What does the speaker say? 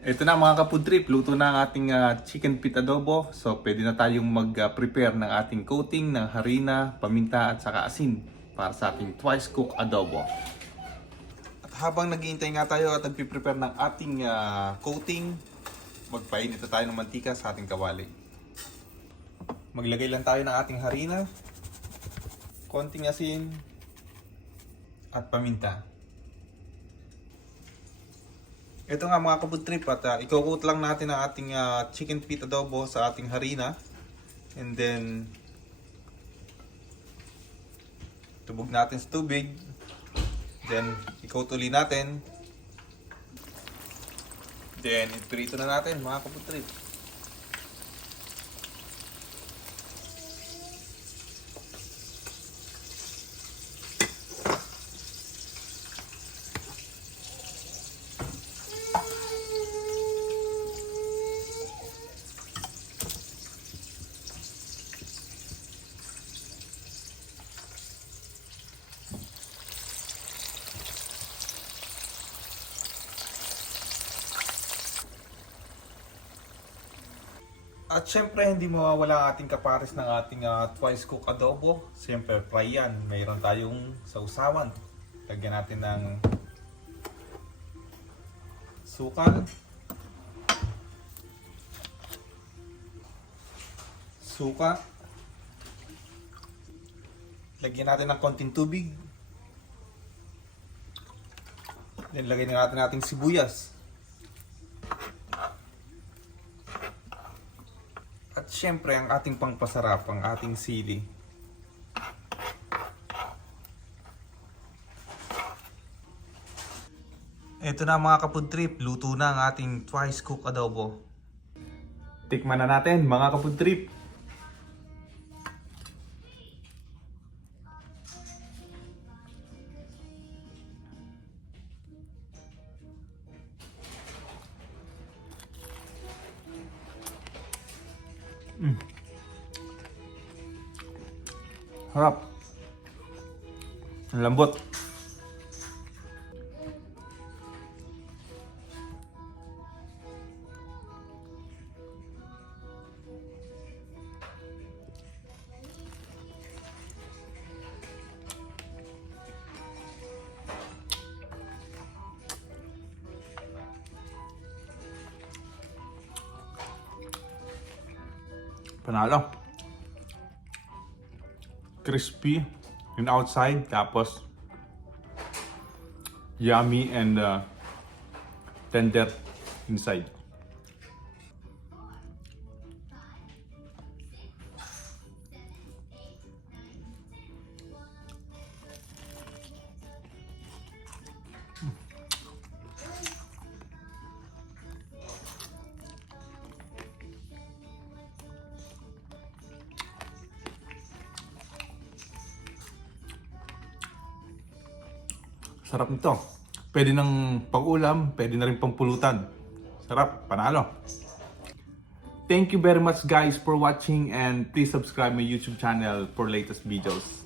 Ito na mga ka-food trip, luto na ang ating chicken pit adobo. So pwede na tayong mag-prepare ng ating coating ng harina, paminta at saka asin para sa ating twice cook adobo. At habang naghihintay nga tayo at nagpiprepare ng ating coating, magpainit na tayo ng mantika sa ating kawali. Maglagay lang tayo ng ating harina, konting asin at paminta. Ito nga mga ka-food trip at i-coat lang natin ang ating chicken pit adobo sa ating harina. And then tubog natin sa tubig. Then i-coat uli natin. Then iprito na natin mga ka-food trip. At syempre hindi mawawala ang ating kapares ng ating twice cook adobo. Syempre fry yan. Mayroon tayong sausawan. Lagyan natin ng sukal. Suka. Lagyan natin ng konting tubig. Then lagyan natin ating sibuyas. At syempre ang ating pangpasarap, ang ating sili. Ito na mga ka-food trip, luto na ang ating twice cook adobo. Tikman na natin mga ka-food trip. Harap. Ang lambot. Panalo. Crispy in outside, tapos yummy and tender inside. Sarap nito. Pwede ng pang-ulam, pwede na rin pang-pulutan. Sarap, panalo. Thank you very much guys for watching and please subscribe my YouTube channel for latest videos.